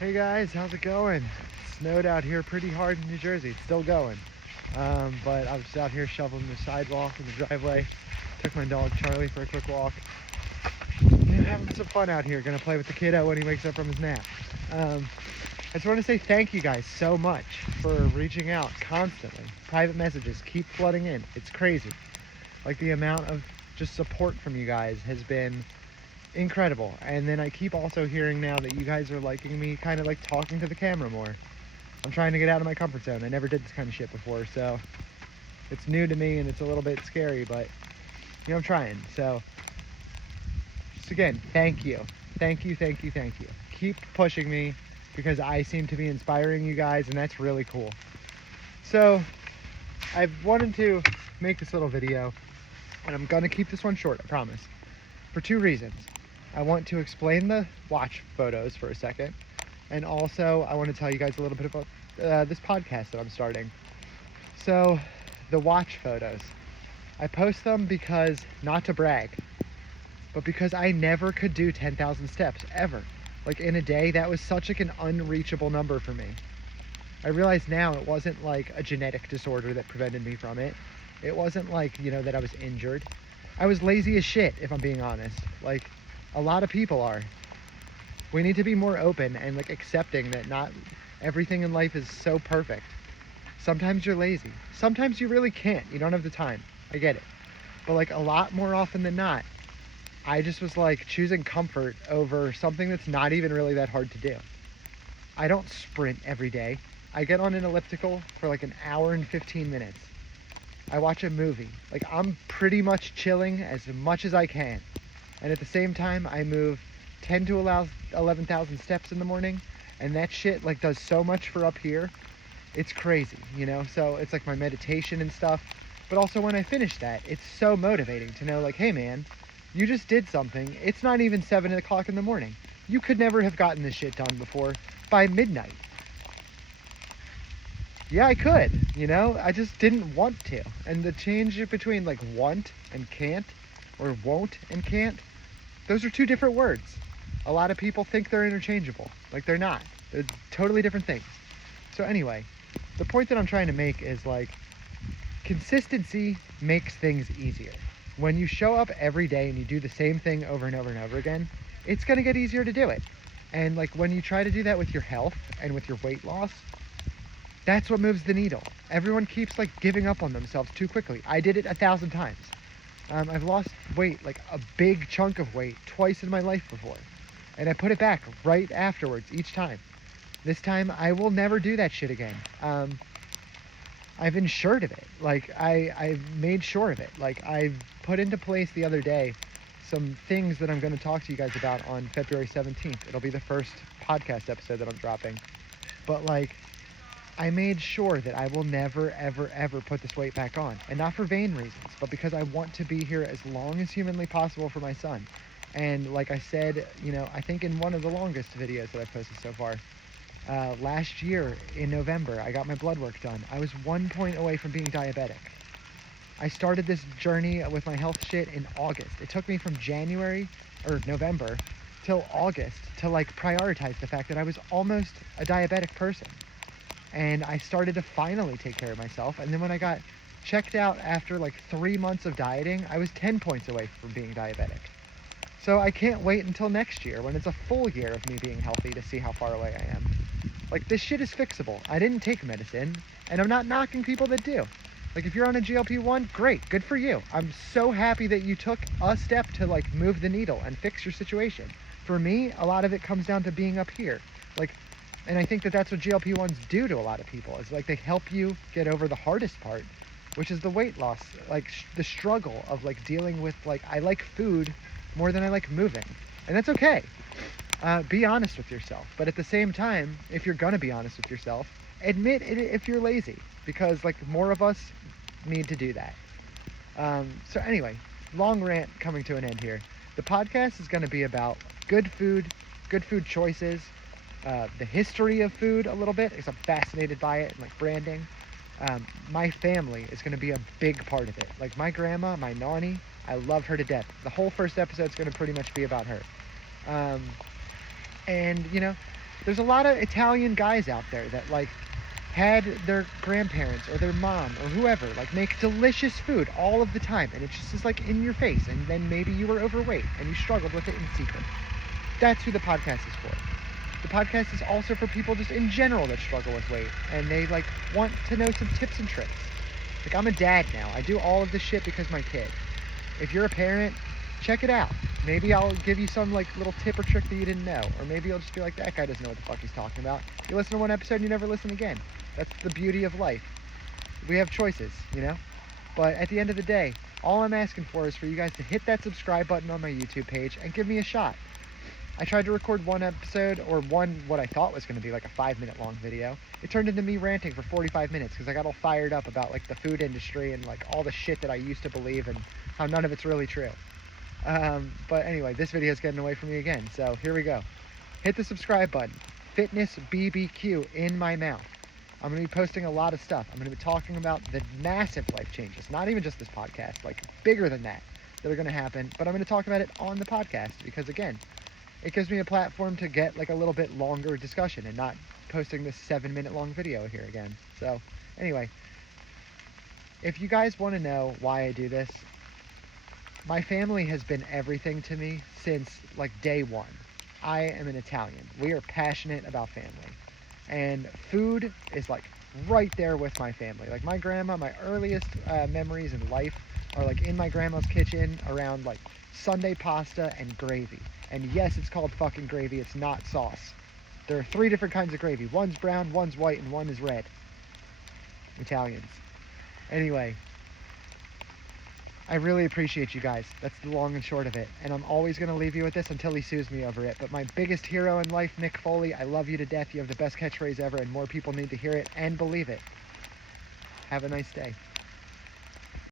Hey guys, how's it going? It snowed out here pretty hard in New Jersey. It's still going. But I was just out here shoveling the sidewalk and the driveway. Took my dog Charlie for a quick walk. And having some fun out here. Gonna play with the kiddo when he wakes up from his nap. I just want to say thank you guys so much for reaching out constantly. Private messages keep flooding in. It's crazy. Like the amount of just support from you guys has been incredible. And then I keep also hearing now that you guys are liking me kind of like talking to the camera more. I'm trying to get out of my comfort zone. I never did this kind of shit before, so it's new to me and it's a little bit scary, but I'm trying. So just again, thank you. Thank you, thank you, thank you. Keep pushing me because I seem to be inspiring you guys, and that's really cool. So I've wanted to make this little video, and I'm gonna keep this one short, I promise, for two reasons. I want to explain the watch photos for a second, and also I want to tell you guys a little bit about this podcast that I'm starting. So the watch photos, I post them because, not to brag, but because I never could do 10,000 steps ever. Like in a day, that was such like an unreachable number for me. I realize now it wasn't like a genetic disorder that prevented me from it. It wasn't like, that I was injured. I was lazy as shit, if I'm being honest. Like a lot of people are. We need to be more open and like accepting that not everything in life is so perfect. Sometimes you're lazy. Sometimes you really can't. You don't have the time. I get it. But like a lot more often than not, I just was like choosing comfort over something that's not even really that hard to do. I don't sprint every day. I get on an elliptical for like an hour and 15 minutes. I watch a movie. Like I'm pretty much chilling as much as I can. And at the same time, I move 10 to 11,000 steps in the morning. And that shit like does so much for up here. It's crazy, So it's like my meditation and stuff. But also when I finish that, it's so motivating to know like, hey man, you just did something. It's not even 7 o'clock in the morning. You could never have gotten this shit done before by midnight. Yeah, I could, I just didn't want to. And the change between like want and can't, or won't and can't, those are two different words. A lot of people think they're interchangeable. Like they're not. They're totally different things. So anyway, the point that I'm trying to make is like, consistency makes things easier. When you show up every day and you do the same thing over and over and over again, it's going to get easier to do it. And like when you try to do that with your health and with your weight loss, that's what moves the needle. Everyone keeps like giving up on themselves too quickly. I did it 1,000 times. I've lost weight, like a big chunk of weight, twice in my life before. And I put it back right afterwards each time. This time I will never do that shit again. I've ensured of it. Like I've made sure of it. Like I've put into place the other day some things that I'm going to talk to you guys about on February 17th. It'll be the first podcast episode that I'm dropping. But like I made sure that I will never, ever, ever put this weight back on. And not for vain reasons, but because I want to be here as long as humanly possible for my son. And like I said, I think in one of the longest videos that I've posted so far, last year in November, I got my blood work done. I was 1 point away from being diabetic. I started this journey with my health shit in August. It took me from January or November till August to like prioritize the fact that I was almost a diabetic person. And I started to finally take care of myself. And then when I got checked out after like 3 months of dieting, I was 10 points away from being diabetic. So I can't wait until next year when it's a full year of me being healthy to see how far away I am. Like this shit is fixable. I didn't take medicine, and I'm not knocking people that do. Like if you're on a GLP-1, great, good for you. I'm so happy that you took a step to like move the needle and fix your situation. For me, a lot of it comes down to being up here. Like, and I think that that's what GLP-1s do to a lot of people. Is like they help you get over the hardest part, which is the weight loss, like the struggle of like dealing with like, I like food more than I like moving. And that's okay. Be honest with yourself. But at the same time, if you're gonna be honest with yourself, admit it if you're lazy, because like more of us need to do that. So anyway, long rant coming to an end here. The podcast is gonna be about good food choices, the history of food a little bit, because I'm fascinated by it, and like branding. My family is going to be a big part of it. Like my grandma, my nanny, I love her to death. The whole first episode is going to pretty much be about her. And There's a lot of Italian guys out there that like had their grandparents or their mom or whoever like make delicious food all of the time, and it just is like in your face, and then maybe you were overweight and you struggled with it in secret. That's who the podcast is for. The podcast is also for people just in general that struggle with weight and they like want to know some tips and tricks. Like, I'm a dad now. I do all of this shit because my kid. If you're a parent, check it out. Maybe I'll give you some like little tip or trick that you didn't know, or maybe you'll just be like, that guy doesn't know what the fuck he's talking about. You listen to one episode and you never listen again. That's the beauty of life. We have choices, you know? But at the end of the day, all I'm asking for is for you guys to hit that subscribe button on my YouTube page and give me a shot. I tried to record one episode, or one what I thought was going to be like a 5-minute long video. It turned into me ranting for 45 minutes because I got all fired up about like the food industry and like all the shit that I used to believe and how none of it's really true. But anyway, this video is getting away from me again, so here we go. Hit the subscribe button. Fitness BBQ in my mouth. I'm going to be posting a lot of stuff. I'm going to be talking about the massive life changes, not even just this podcast, like bigger than that are going to happen. But I'm going to talk about it on the podcast because, again, it gives me a platform to get like a little bit longer discussion and not posting this 7-minute long video here again. So anyway, if you guys want to know why I do this, my family has been everything to me since like day one. I am an Italian. We are passionate about family. And food is like right there with my family. Like my grandma, my earliest memories in life are like in my grandma's kitchen around like Sunday pasta and gravy. And yes, it's called fucking gravy. It's not sauce. There are 3 different kinds of gravy. One's brown, one's white, and one is red. Italians. Anyway, I really appreciate you guys. That's the long and short of it. And I'm always going to leave you with this until he sues me over it. But my biggest hero in life, Nick Foley, I love you to death. You have the best catchphrase ever, and more people need to hear it and believe it. Have a nice day.